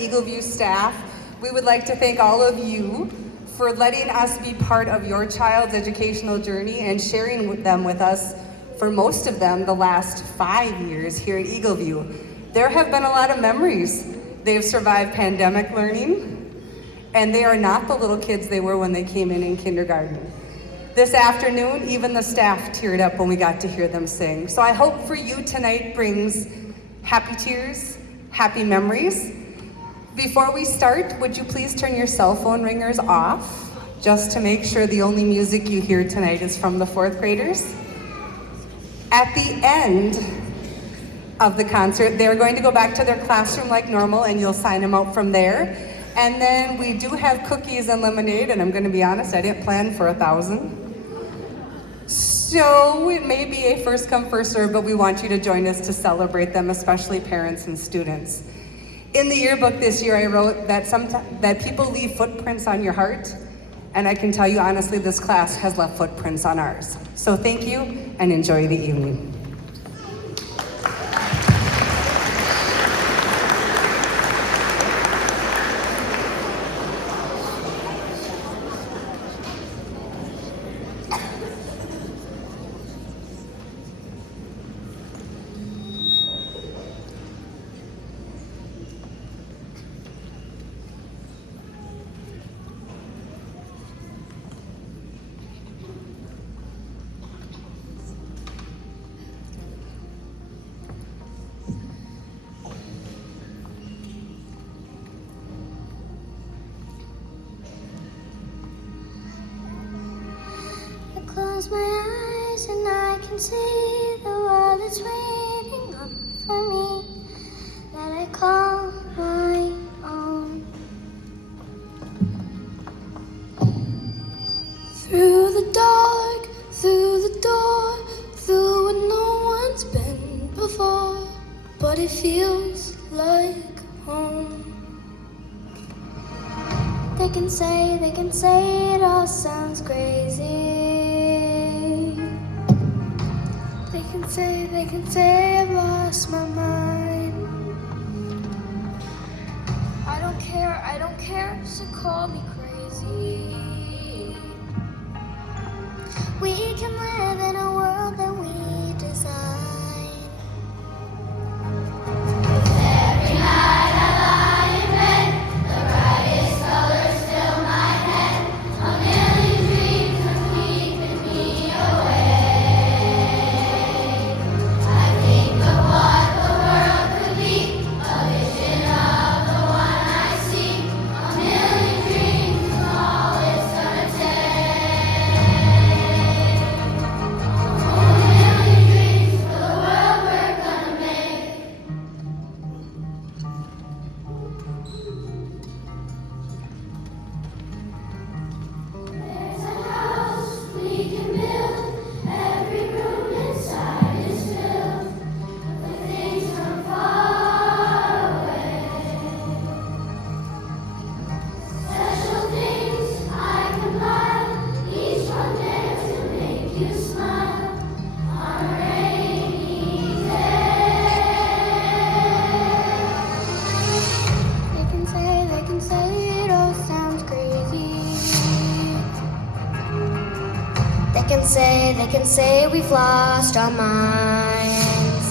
Eagleview staff, we would like to thank all of you for letting us be part of your child's educational journey and sharing them with us for most of them the last 5 years here at Eagleview. There have been a lot of memories. They've survived pandemic learning, and they are not the little kids they were when they came in kindergarten. This afternoon, even the staff teared up when we got to hear them sing. So I hope for you tonight brings happy tears, happy memories. Before we start, would you please turn your cell phone ringers off, just to make sure the only music you hear tonight is from the fourth graders? At the end of the concert, they're going to go back to their classroom like normal, and you'll sign them out from there. And then we do have cookies and lemonade, and I'm gonna be honest, I didn't plan for 1,000. So it may be a first come, first serve, but we want you to join us to celebrate them, especially parents and students. In the yearbook this year, I wrote that people leave footprints on your heart, and I can tell you honestly, this class has left footprints on ours. So thank you, and enjoy the evening. Close my eyes and I can see the world that's waiting up for me, that I call my own. Through the dark, through the door, through where no one's been before, but it feels like home. They can say it all sounds crazy. They can say I've lost my mind. I don't care, so call me crazy. We can live in a world that we design. Every night I lie in bed, the brightest colors fill my head. A million dreams are keeping me awake. They can say we've lost our minds.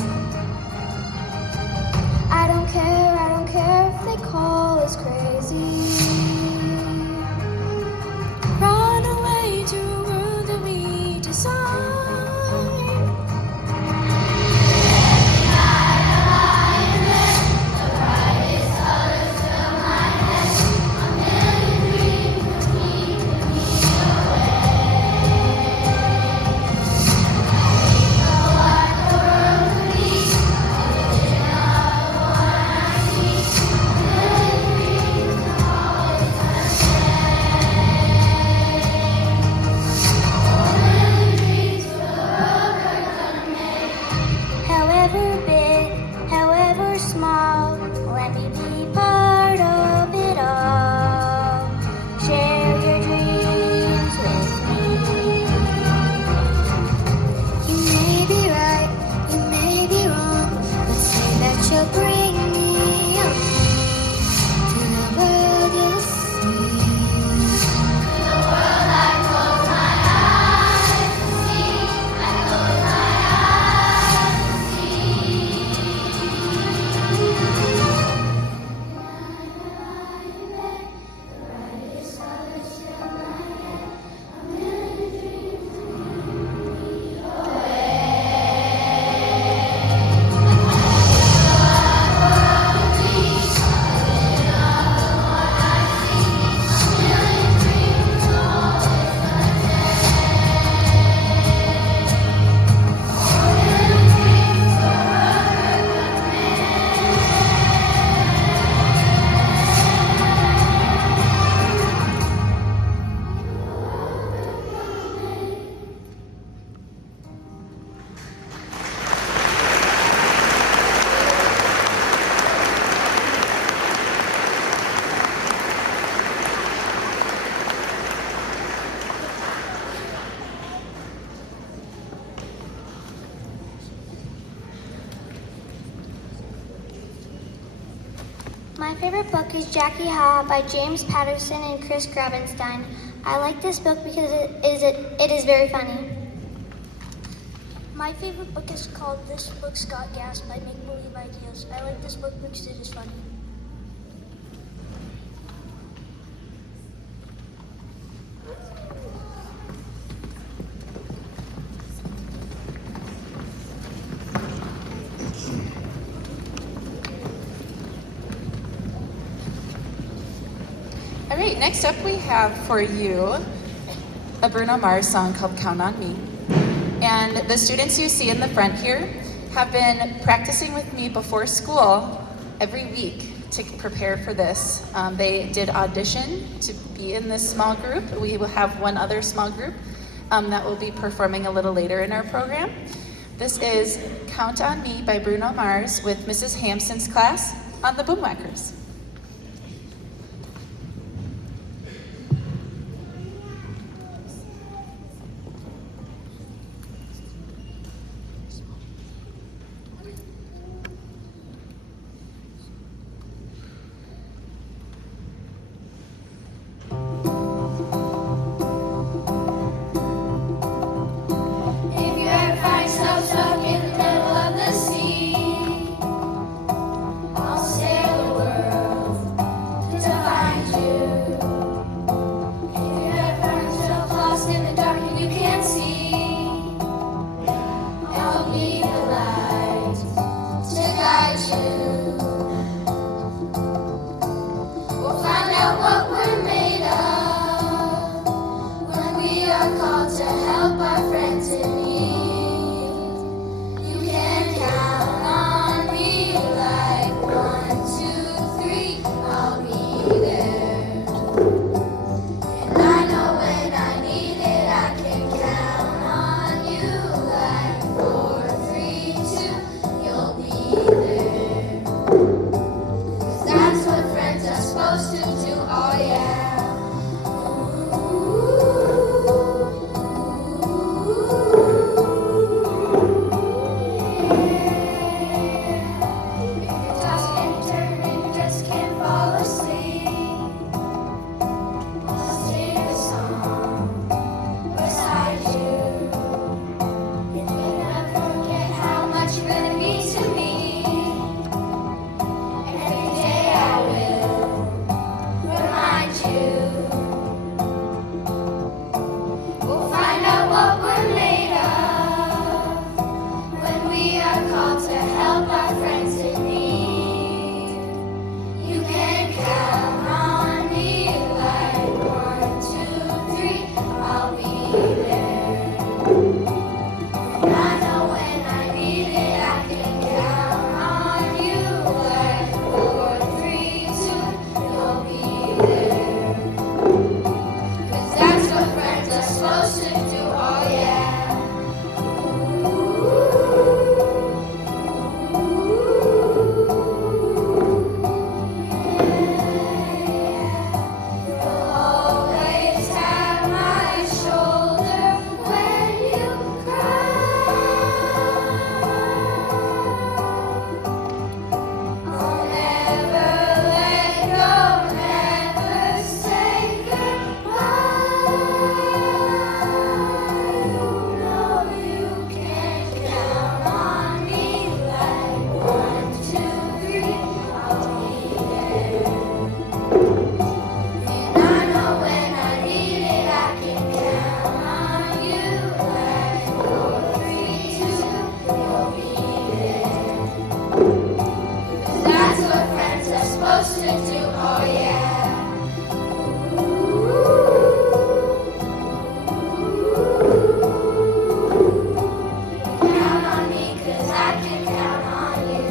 I don't care if they call us crazy. Run away to a world that we design. World My favorite book is Jackie Ha by James Patterson and Chris Grabenstein. I like this book because it is very funny. My favorite book is called This Book's Got Gas by Make Believe Ideas. I like this book because it is funny. All right, next up we have for you a Bruno Mars song called Count on Me. And the students you see in the front here have been practicing with me before school every week to prepare for this. They did audition to be in this small group. We will have one other small group that will be performing a little later in our program. This is Count on Me by Bruno Mars with Mrs. Hampson's class on the Boomwhackers. If you ever find yourself stuck in the middle of the sea, I'll sail the world to find you. If you ever find yourself lost in the dark and you can't see, I'll be the light to guide you. We'll find out what we're made of when we are called to help our friends in need. You can count on me like 1, 2, 3, I'll be there. And I know when I need it, I can count on you like 4, 3, 2, you'll be there. 'Cause that's what friends are supposed to do, oh yeah. If you're tossing and turning, you just can't fall asleep, I'll sing a song beside you. And you never forget how much you really mean to me. And every day I will remind you. We'll find out what we're made of when we are called to help our friends in need. You can count on me like 1, 2, 3, I'll be there. And I know when I need it, I can count on you like 4, 3, 2, you'll be there. 'Cause that's what friends are supposed to do, oh yeah. You'll always have my shoulder when you cry. I'll never let go, never say goodbye. You know you can count on me like 1, 2, 3, I'll be there. And I know when I need it, I can count on you like 4, 3, 2, you'll be there. 'Cause that's what friends are supposed to do, oh yeah. Count on me 'cause I can count on you.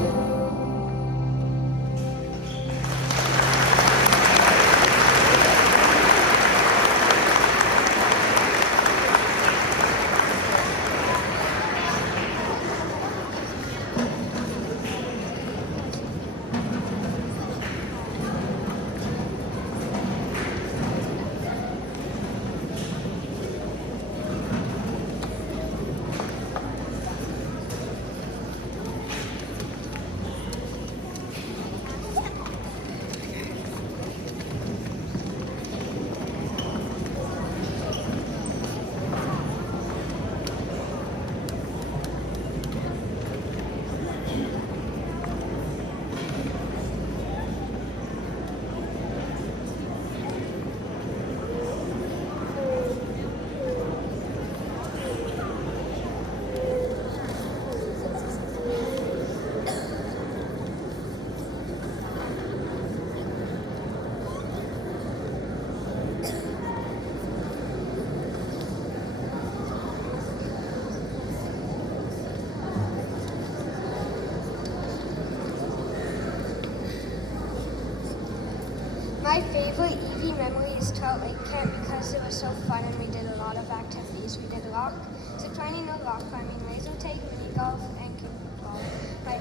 My favorite EV memory is Trout Lake Camp because it was so fun and we did a lot of activities. We did rock, zip lining, rock climbing, laser tag, mini golf, and kickball. My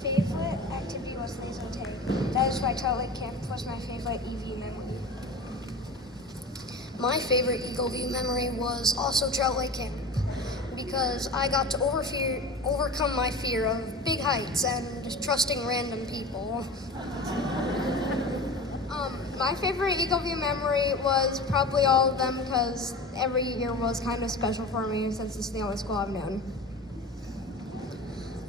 favorite activity was laser tag. That is why Trout Lake Camp was my favorite EV memory. My favorite Eagle View memory was also Trout Lake Camp because I got to overcome my fear of big heights and trusting random people. My favorite Eagle View memory was probably all of them because every year was kind of special for me since it's the only school I've known.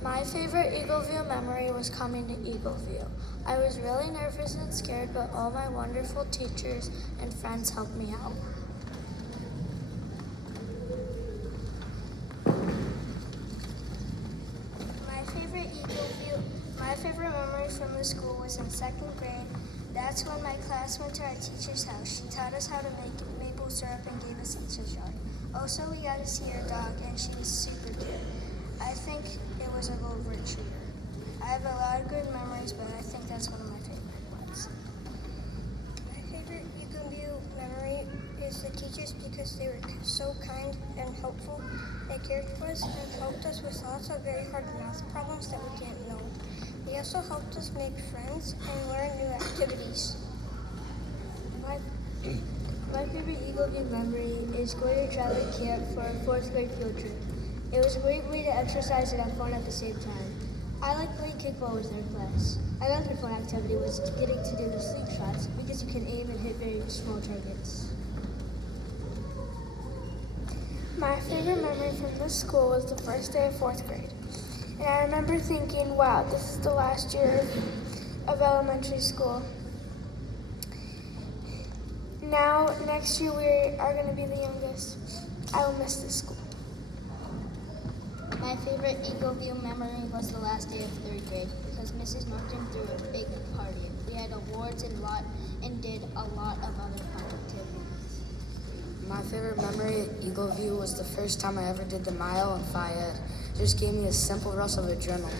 My favorite Eagle View memory was coming to Eagle View. I was really nervous and scared, but all my wonderful teachers and friends helped me out. My favorite memory from the school was in second grade. That's when my class went to our teacher's house. She taught us how to make maple syrup and gave us each a jar. Also, we got to see her dog, and she was super cute. I think it was a gold retriever. I have a lot of good memories, but I think that's one of my favorite ones. My favorite Eagle View memory is the teachers because they were so kind and helpful. They cared for us and helped us with lots of very hard math problems that we didn't know. They also helped us make friends and learn new activities. My favorite Eagle View memory is going to Trout Lake Camp for our 4th grade field trip. It was a great way to exercise and have fun at the same time. I like playing kickball with our class. Another fun activity was getting to do the slingshots because you can aim and hit very small targets. My favorite memory from this school was the first day of 4th grade. And I remember thinking, wow, this is the last year of elementary school. Now, next year we are going to be the youngest. I will miss this school. My favorite Eagle View memory was the last day of 3rd grade because Mrs. Norton threw a big party. We had awards and did a lot of other fun activities. My favorite memory at Eagle View was the first time I ever did the mile in Fayette. It just gave me a simple rush of adrenaline.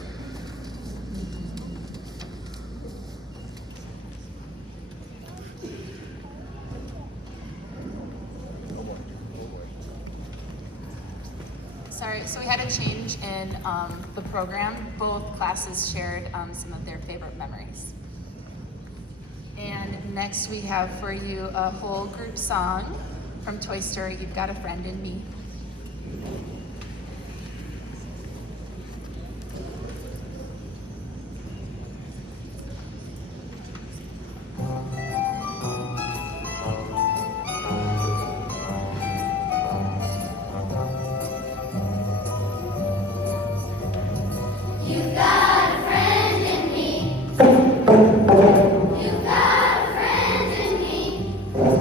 Sorry, so we had a change in the program. Both classes shared some of their favorite memories. And next we have for you a whole group song from Toy Story, You've Got a Friend in Me. You've got a friend in me. You've got a friend in me. When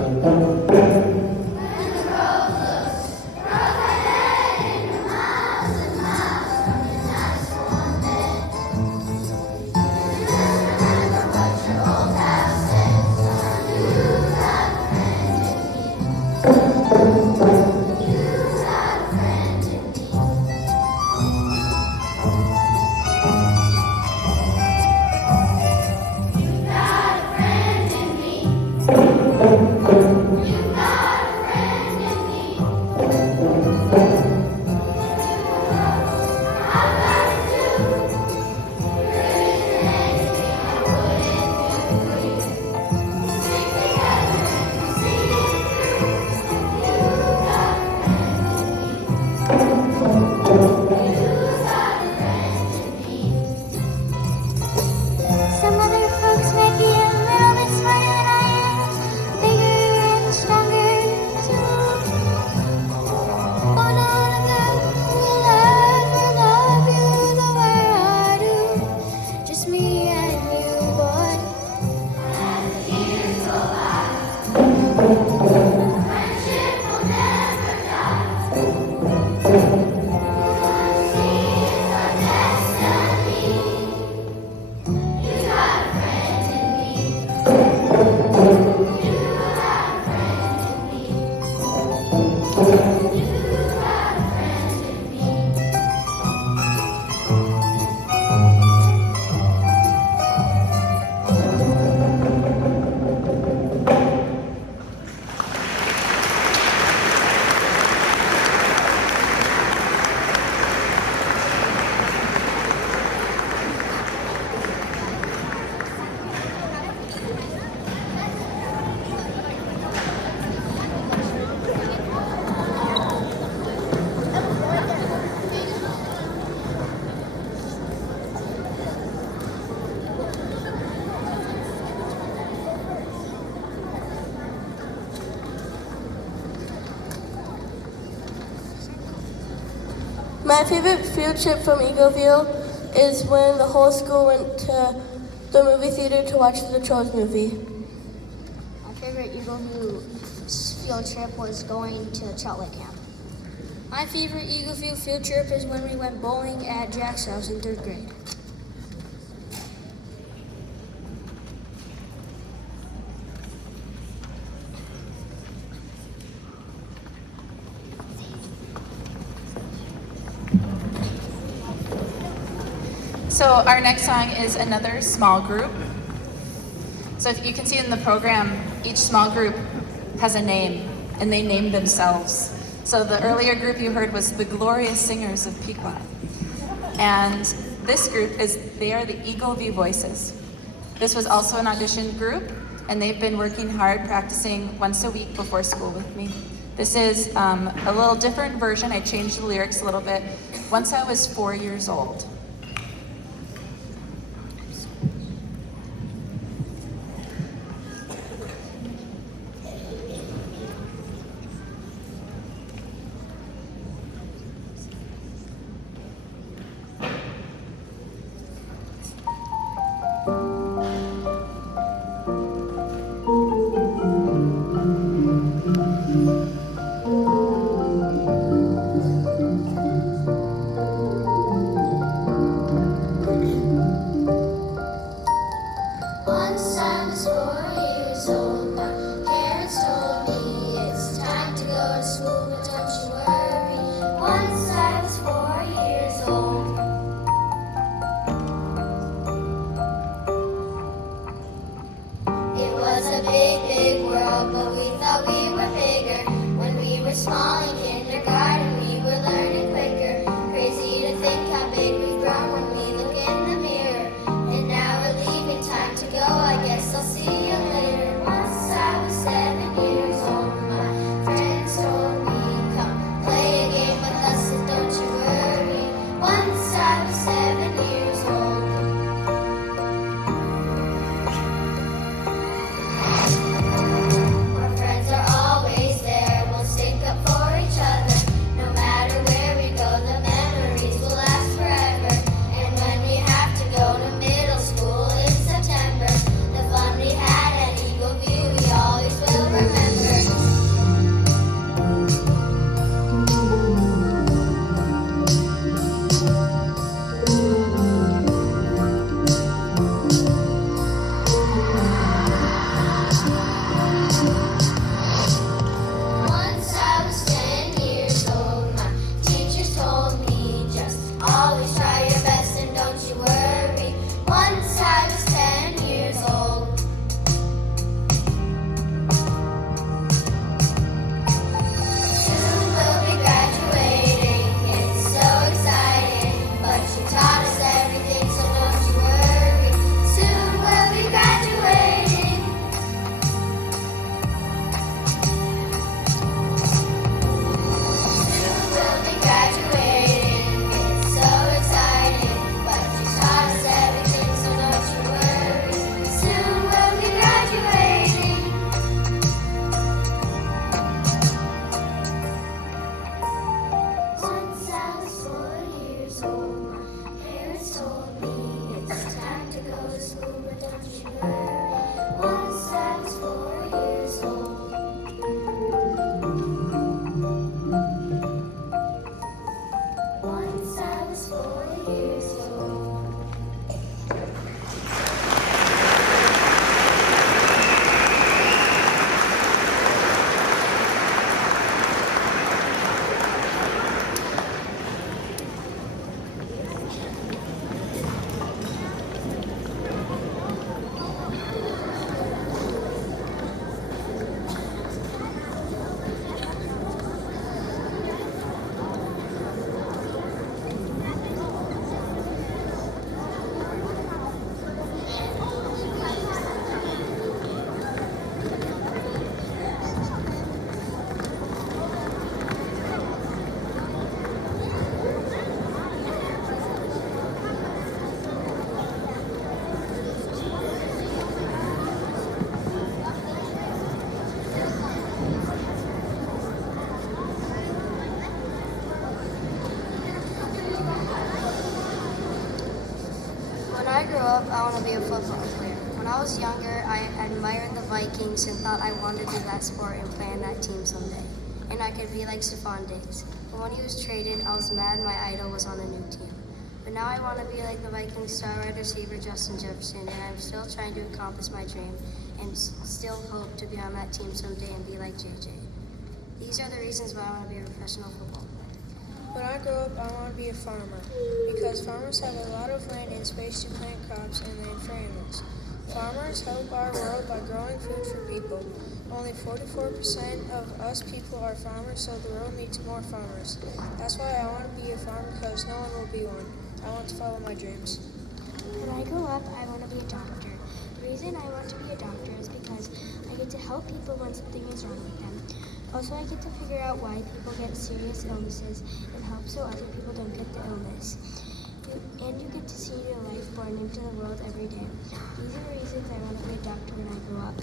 the road looks rough ahead and the miles and miles from your nice warm bed, you just remember what your old house said. You've got a friend in me. You've got a friend in me. You've got a friend in me. You've got a friend in me. I've got it too. There isn't anything I wouldn't do for you. Stick together and we'll see it through. You've got a friend in me. You've got a friend in me. Some other folks might be a little bit smarter than I am, bigger and stronger My favorite field trip from Eagleville is when the whole school went to the movie theater to watch the Trolls movie. My favorite Eagleview field trip was going to Trout Lake Camp. My favorite Eagleview field trip is when we went bowling at Jack's house in 3rd grade. So our next song is another small group. So if you can see in the program, each small group has a name, and they name themselves. So the earlier group you heard was the Glorious Singers of Pequot. And this group they are the Eagleview Voices. This was also an audition group, and they've been working hard practicing once a week before school with me. This is a little different version. I changed the lyrics a little bit. Once I was 4 years old. Once I was 4 years old, my parents told me it's time to go to school, but don't you worry. Once I was 4 years old. It was a big, big world, but we thought we were bigger. When we were small in kindergarten, we were learning quicker. Crazy to think how big we've grown when we look in the mirror. And now we're leaving, time to go, I guess I'll see you later. Once I was 7 years old, my friends told me, come play a game with us and don't you worry. Once I was 7 years old. Our friends are always there, we'll stick up for each other. I was younger, I admired the Vikings and thought I wanted to do that sport and play on that team someday. And I could be like Stephon Diggs. But when he was traded, I was mad my idol was on a new team. But now I want to be like the Vikings star wide receiver Justin Jefferson, and I'm still trying to accomplish my dream and still hope to be on that team someday and be like JJ. These are the reasons why I want to be a professional football player. When I grow up, I want to be a farmer because farmers have a lot of land and space to plant crops and land for animals. Farmers help our world by growing food for people. Only 44% of us people are farmers, so the world needs more farmers. That's why I want to be a farmer because no one will be one. I want to follow my dreams. When I grow up, I want to be a doctor. The reason I want to be a doctor is because I get to help people when something is wrong with them. Also, I get to figure out why people get serious illnesses and help so other people don't get the illness. And you get to see your life born into the world every day. These are the reasons I want to be a doctor when I grow up.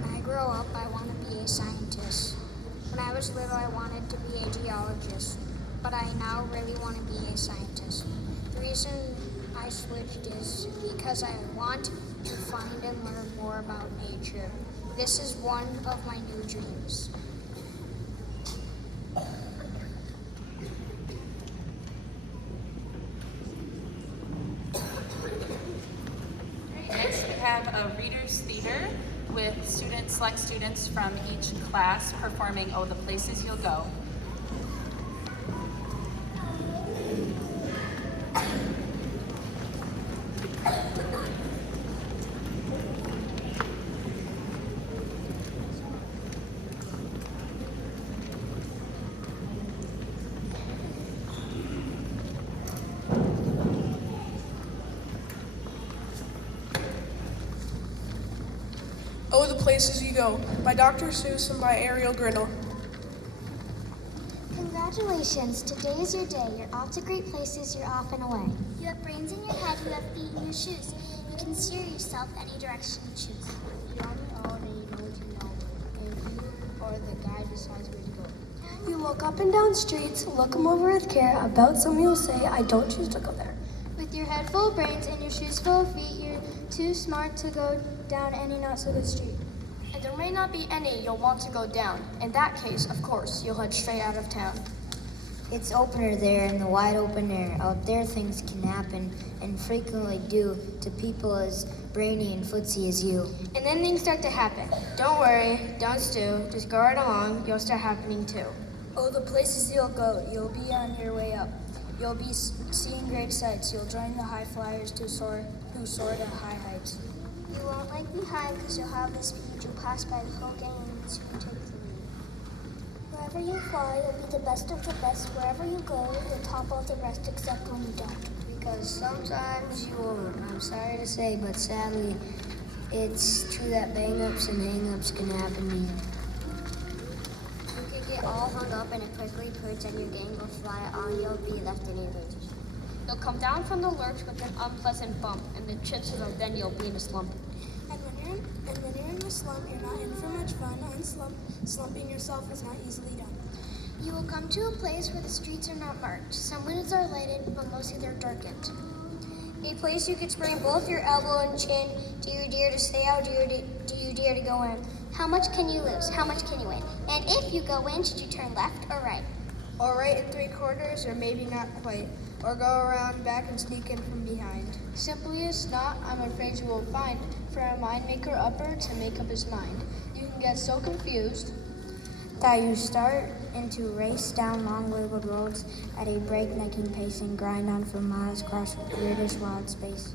When I grow up, I want to be a scientist. When I was little, I wanted to be a geologist, but I now really want to be a scientist. The reason I switched is because I want to find and learn more about nature. This is one of my new dreams. Next, we have a readers theater with select students from each class performing Oh, the Places You'll Go. Oh, the Places You Go by Dr. Seuss and by Ariel Grinnell. Congratulations, today is your day. You're off to great places, you're off and away. You have brains in your head, you have feet in your shoes. You can steer yourself any direction you choose. You're on your own and you know what you know, and you or the guide decides where to go. You look up and down streets, look them over with care. About some you'll say, I don't choose to go there. With your head full of brains and your shoes full of feet, you're too smart to go down any not so good street. And there may not be any you'll want to go down. In that case, of course, you'll head straight out of town. It's opener there in the wide open air. Out there things can happen and frequently do to people as brainy and footsy as you. And then things start to happen. Don't worry, don't stew, just go right along, you'll start happening too. Oh, the places you'll go, you'll be on your way up. You'll be seeing great sights. You'll join the high flyers who soar to high heights. You won't lag behind because you'll have the speed. You'll pass by the whole gang and soon take the lead. Wherever you fly, you'll be the best of the best. Wherever you go, you'll top all the rest except when you don't. Because sometimes you won't. I'm sorry to say, but sadly, it's true that bang-ups and hang-ups can happen to you. You could get all hung up in a prickly perch and your gang will fly on. You'll be left in your lurch. You'll come down from the lurch with an unpleasant bump, and the chances are then you'll be in a slump. And when you're in a slump, you're not in for much fun. Slumping yourself is not easily done. You will come to a place where the streets are not marked. Some windows are lighted, but mostly they're darkened. A place you could sprain both your elbow and chin. Do you dare to stay out? Do you dare to go in? How much can you lose? How much can you win? And if you go in, should you turn left or right? Or right in 3/4, or maybe not quite. Or go around back and sneak in from behind. Simply as not, I'm afraid you will find for a mind maker upper to make up his mind. You can get so confused That you start into race down long labeled roads at a breaknecking pace and grind on for miles across weirdest wild space.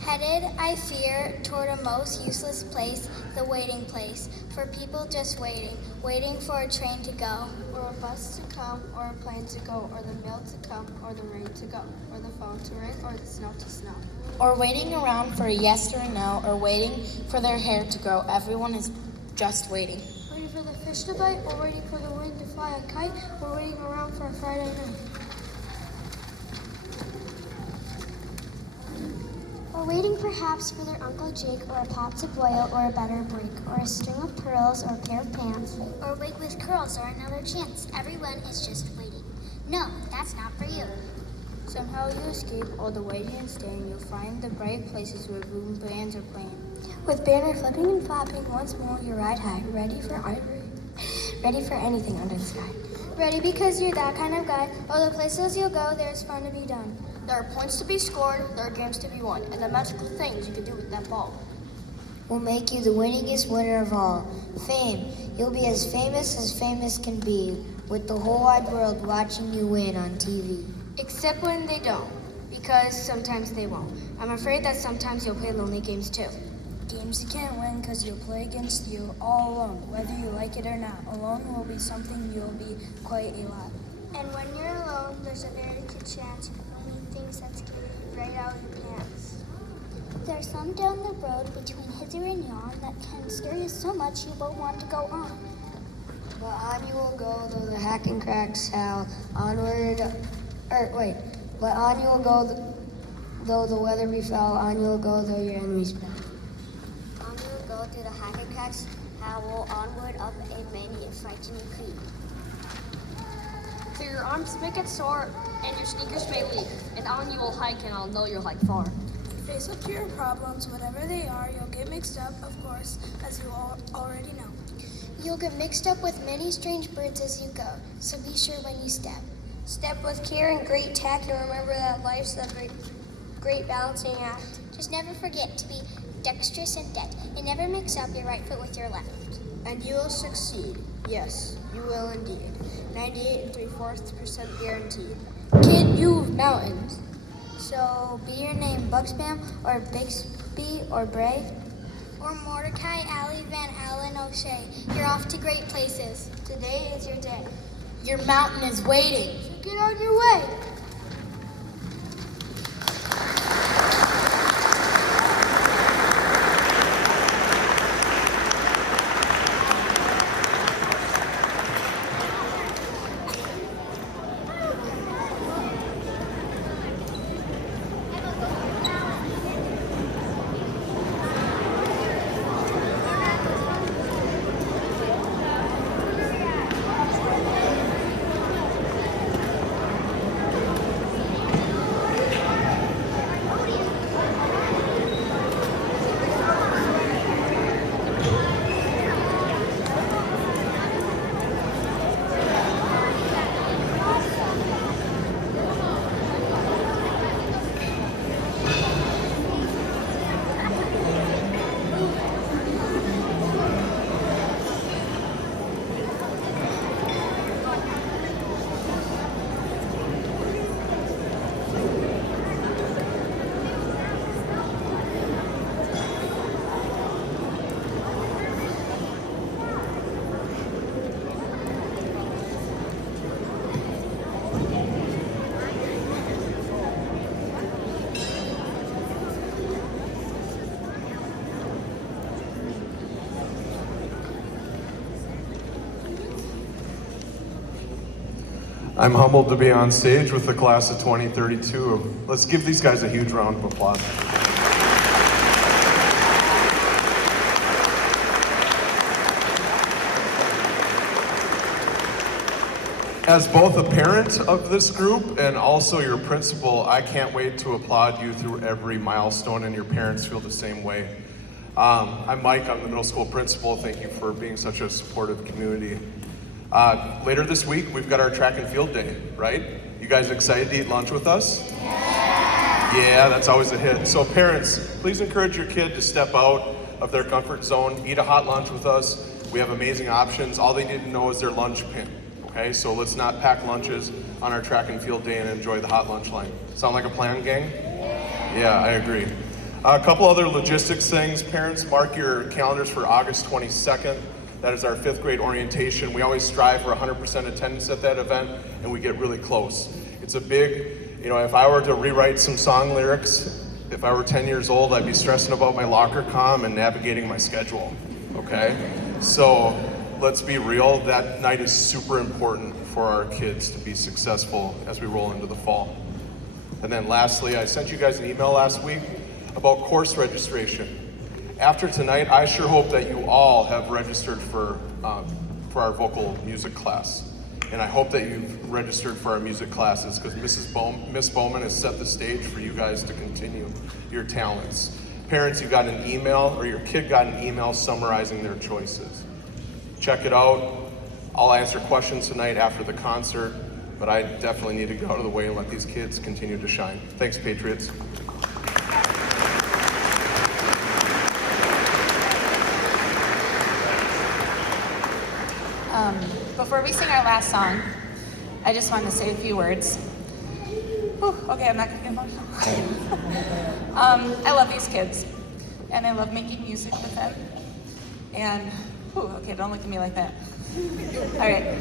Headed, I fear, toward a most useless place, the waiting place, for people just waiting for a train to go. or a bus to come, or a plane to go, or the mail to come, or the rain to go, or the phone to ring, or the snow to snow. Or waiting around for a yes or a no, or waiting for their hair to grow. Everyone is just waiting. Waiting for the fish to bite, or waiting for the wind to fly a kite, or waiting around for a Friday night. Or waiting perhaps for their Uncle Jake, or a pot to boil, or a better break, or a string of pearls, or a pair of pants. Or a wig with curls, or another chance. Everyone is just waiting. No, that's not for you. Somehow you escape all the waiting and staying. You'll find the bright places where boom bands are playing. With banner flipping and flapping, once more you ride high, ready for ivory, ready for anything under the sky. Ready because you're that kind of guy. All the places you'll go, there's fun to be done. There are points to be scored, there are games to be won, and the magical things you can do with that ball. We'll make you the winningest winner of all. Fame. You'll be as famous can be, with the whole wide world watching you win on TV. Except when they don't, because sometimes they won't. I'm afraid that sometimes you'll play lonely games too. Games you can't win because you'll play against you all alone, whether you like it or not. Alone will be something you'll be quite a lot. And when you're alone, there's a very good chance you'll meet things that scare you right out of your pants. There's some down the road between Hither and Yon that can scare you so much you won't want to go on. But on you will go, though the hack and cracks howl. But on you will go, though the weather be foul. On you will go, though your enemies bow. On you will go through the hack and cracks, howl onward up a many a frightening creek. Till your arms may get sore, and your sneakers may leak, and on you will hike, and I'll know you'll hike far. Face up to your problems, whatever they are. You'll get mixed up, of course, as you all already know. You'll get mixed up with many strange birds as you go, so be sure when you step. Step with care and great tact, and remember that life's a great balancing act. Just never forget to be dexterous and deft, and never mix up your right foot with your left. And you will succeed. Yes, you will indeed. 98 3/4% guaranteed. Kid, you move mountains. So, be your name Buckspam, or Bixby, or Bray? Or Mordecai, Alley, Van Allen, O'Shea. You're off to great places. Today is your day. Your mountain is waiting. So get on your way. I'm humbled to be on stage with the class of 2032. Let's give these guys a huge round of applause. As both a parent of this group and also your principal, I can't wait to applaud you through every milestone, and your parents feel the same way. I'm Mike, I'm the middle school principal. Thank you for being such a supportive community. Later this week, we've got our track and field day, right? You guys excited to eat lunch with us? Yeah, that's always a hit. So parents, please encourage your kid to step out of their comfort zone, eat a hot lunch with us. We have amazing options. All they need to know is their lunch pin, okay? So let's not pack lunches on our track and field day and enjoy the hot lunch line. Sound like a plan, gang? Yeah, I agree. A couple other logistics things. Parents, mark your calendars for August 22nd. That is our 5th grade orientation. We always strive for 100% attendance at that event, and we get really close. It's a big, if I were to rewrite some song lyrics, if I were 10 years old, I'd be stressing about my locker comm and navigating my schedule, okay? So let's be real, that night is super important for our kids to be successful as we roll into the fall. And then lastly, I sent you guys an email last week about course registration. After tonight, I sure hope that you all have registered for our vocal music class. And I hope that you've registered for our music classes because Miss Bowman has set the stage for you guys to continue your talents. Parents, you got an email, or your kid got an email summarizing their choices. Check it out. I'll answer questions tonight after the concert, but I definitely need to get out of the way and let these kids continue to shine. Thanks, Patriots. Before we sing our last song, I just want to say a few words. Whew, okay, I'm not going to get emotional. I love these kids, and I love making music with them. And, okay, don't look at me like that. All right.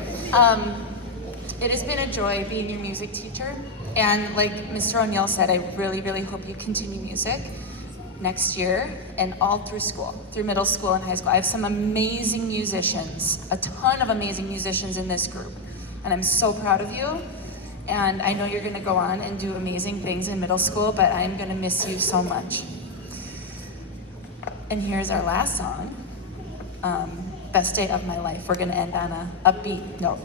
It has been a joy being your music teacher. And like Mr. O'Neill said, I really, really hope you continue music next year and all through school, through middle school and high school. I have some amazing musicians, a ton of amazing musicians in this group. And I'm so proud of you. And I know you're gonna go on and do amazing things in middle school, but I'm gonna miss you so much. And here's our last song, Best Day of My Life. We're gonna end on a upbeat note.